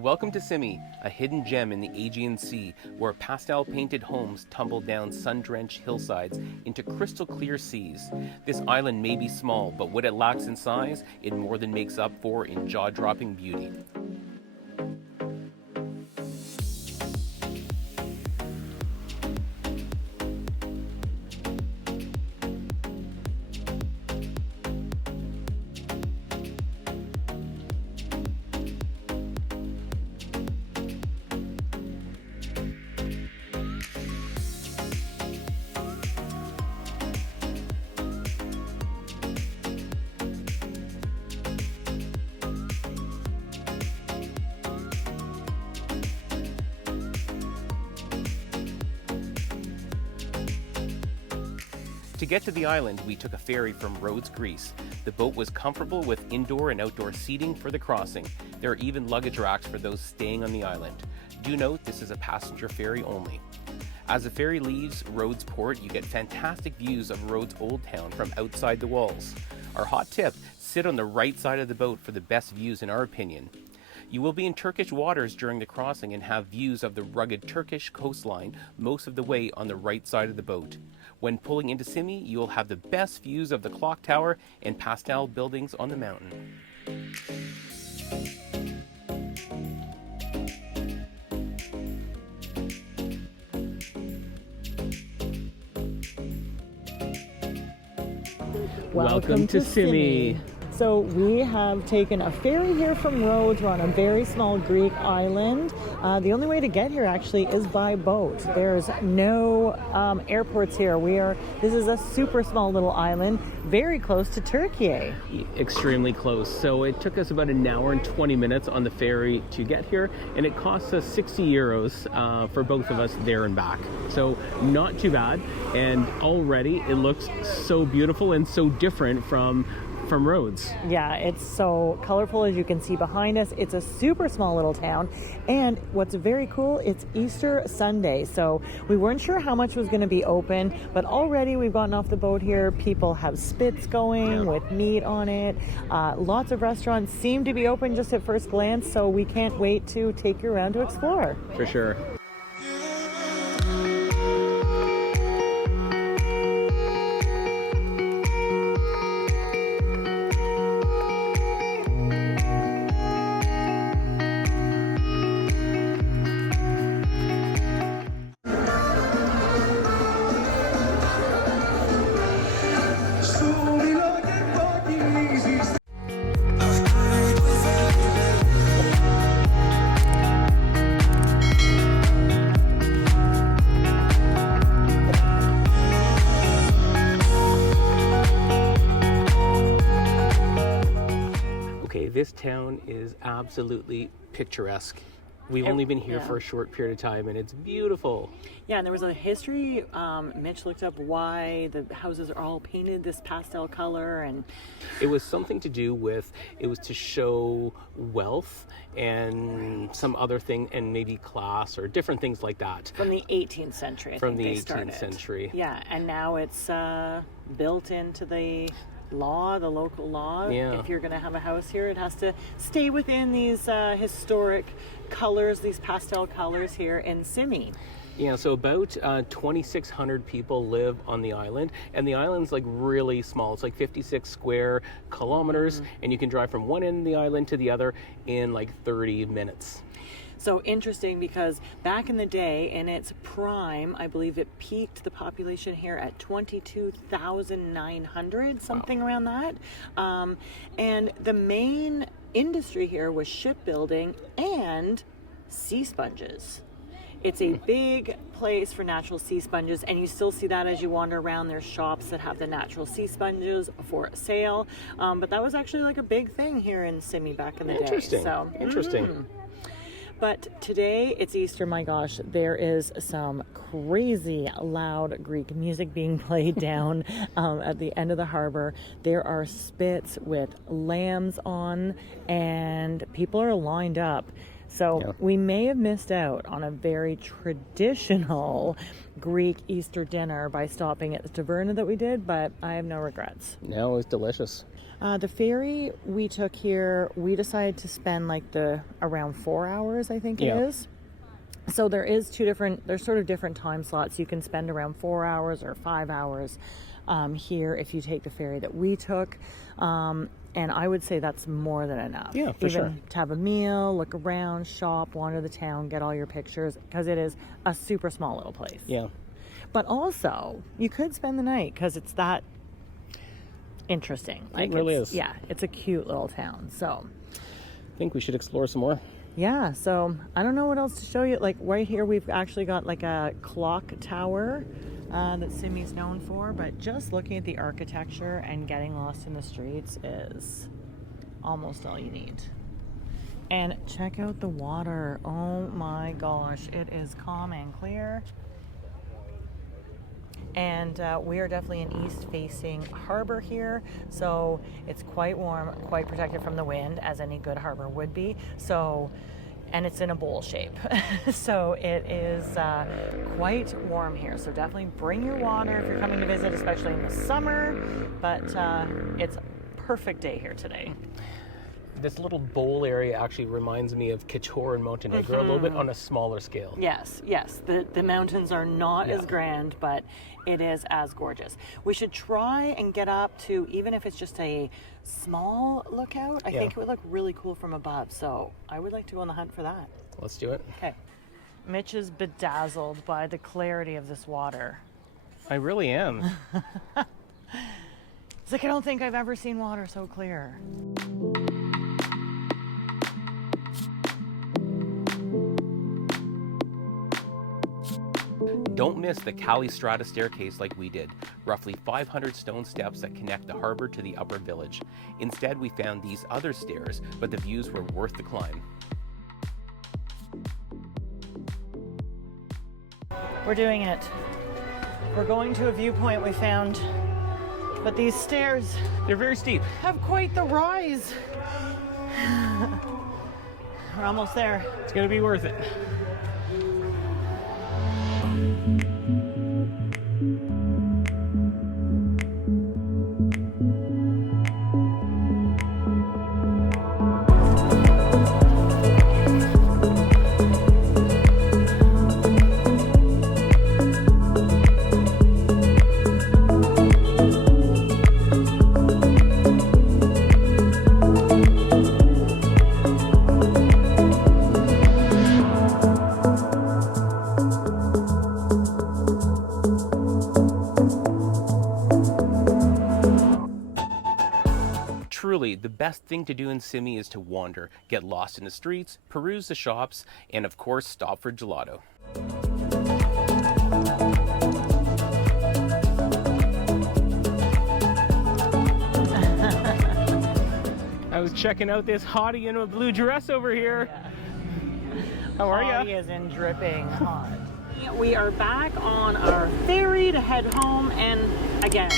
Welcome to Symi, a hidden gem in the Aegean Sea, where pastel-painted homes tumble down sun-drenched hillsides into crystal-clear seas. This island may be small, but what it lacks in size, it more than makes up for in jaw-dropping beauty. To get to the island, we took a ferry from Rhodes, Greece. The boat was comfortable with indoor and outdoor seating for the crossing. There are even luggage racks for those staying on the island. Do note this is a passenger ferry only. As the ferry leaves Rhodes port, you get fantastic views of Rhodes Old Town from outside the walls. Our hot tip, sit on the right side of the boat for the best views in our opinion. You will be in Turkish waters during the crossing and have views of the rugged Turkish coastline most of the way on the right side of the boat. When pulling into Symi, you will have the best views of the clock tower and pastel buildings on the mountain. Welcome to Symi. So we have taken a ferry here from Rhodes. We're on a very small Greek island. The only way to get here actually is by boat. There's no airports here. This is a super small little island, very close to Turkey. Extremely close. So it took us about an hour and 20 minutes on the ferry to get here, and it cost us 60 euros for both of us there and back. So not too bad, and already it looks so beautiful and so different from Rhodes. Yeah, it's so colorful as you can see behind us. It's a super small little town, and what's very cool, it's Easter Sunday, so we weren't sure how much was going to be open, but already we've gotten off the boat here. People have spits going with meat on it. Lots of restaurants seem to be open just at first glance, so we can't wait to take you around to explore. For sure. This town is absolutely picturesque. We've only been here for a short period of time, and it's beautiful. Yeah, and there was a history. Mitch looked up why the houses are all painted this pastel color, and it was something to do with, it was to show wealth and some other thing, and maybe class or different things like that. From the 18th century, From the 18th century. Yeah, and now it's built into the local law. Yeah. If you're going to have a house here, it has to stay within these historic colors, these pastel colors here in Symi. Yeah, so about 2,600 people live on the island, and the island's like really small. It's like 56 square kilometers, and you can drive from one end of the island to the other in like 30 minutes. So interesting, because back in the day, in its prime, I believe it peaked the population here at 22,900, something around that. And the main industry here was shipbuilding and sea sponges. It's a big place for natural sea sponges, and you still see that as you wander around. There's shops that have the natural sea sponges for sale. But that was actually like a big thing here in Symi back in the day. So, Interesting. But today, it's Easter, my gosh, there is some crazy loud Greek music being played down at the end of the harbor. There are spits with lambs on, and people are lined up. So we may have missed out on a very traditional Greek Easter dinner by stopping at the taverna that we did, but I have no regrets. No, it's delicious. The ferry we took here, we decided to spend like around 4 hours, I think it is. So there's sort of different time slots. You can spend around 4 hours or 5 hours here if you take the ferry that we took. And I would say that's more than enough. Yeah, for sure. To have a meal, look around, shop, wander the town, get all your pictures, because it is a super small little place. Yeah. But also, you could spend the night because it's that interesting. It really is. Yeah, it's a cute little town. So I think we should explore some more. yeah, so I don't know what else to show you. Like right here, we've actually got like a clock tower that Symi's known for, but just looking at the architecture and getting lost in the streets is almost all you need. And check out the water. Oh my gosh, it is calm and clear. And we are definitely an east-facing harbor here, so it's quite warm, quite protected from the wind, as any good harbor would be. So, and it's in a bowl shape, so it is quite warm here. So definitely bring your water if you're coming to visit, especially in the summer. But it's a perfect day here today. This little bowl area actually reminds me of Couture and Montenegro a little bit on a smaller scale. Yes. The mountains are not as grand, but it is as gorgeous. We should try and get up to, even if it's just a small lookout, I think it would look really cool from above. So I would like to go on the hunt for that. Let's do it. Okay. Mitch is bedazzled by the clarity of this water. I really am. It's like, I don't think I've ever seen water so clear. Don't miss the Cali Strata staircase like we did, roughly 500 stone steps that connect the harbor to the upper village. Instead, we found these other stairs, but the views were worth the climb. We're doing it. We're going to a viewpoint we found, but these stairs, They're very steep. have quite the rise. We're almost there. It's going to be worth it. Truly, the best thing to do in Symi is to wander, get lost in the streets, peruse the shops, and of course stop for gelato. I was checking out this hottie in a blue dress over here. How are Hottie you? is in dripping hot. We are back on our ferry to head home, and again,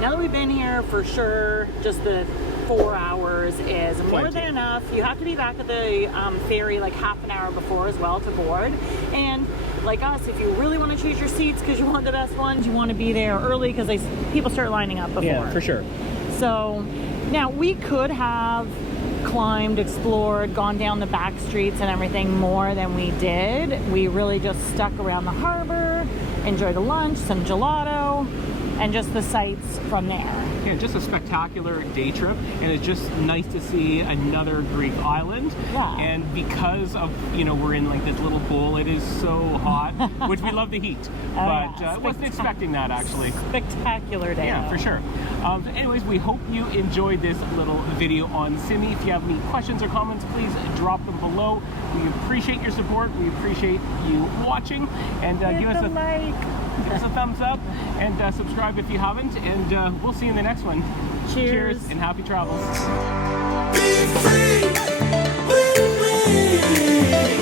now that we've been here, for sure, just the 4 hours is more than enough. You have to be back at the ferry like half an hour before as well to board. And like us, if you really want to choose your seats because you want the best ones, you want to be there early because people start lining up before. Yeah, for sure. So now we could have climbed, explored, gone down the back streets and everything more than we did. We really just stuck around the harbor, enjoyed a lunch, some gelato, and just the sights from there. Yeah, just a spectacular day trip, and it's just nice to see another Greek island. Yeah. And because of, we're in like this little bowl, it is so hot, which we love the heat. But yeah. wasn't expecting that actually. Spectacular day. Yeah, for sure. Anyways, we hope you enjoyed this little video on Symi. If you have any questions or comments, please drop them below. We appreciate your support. We appreciate you watching. And give us a thumbs up and subscribe if you haven't. And we'll see you in the next one. Cheers. And happy travels. Be free with me.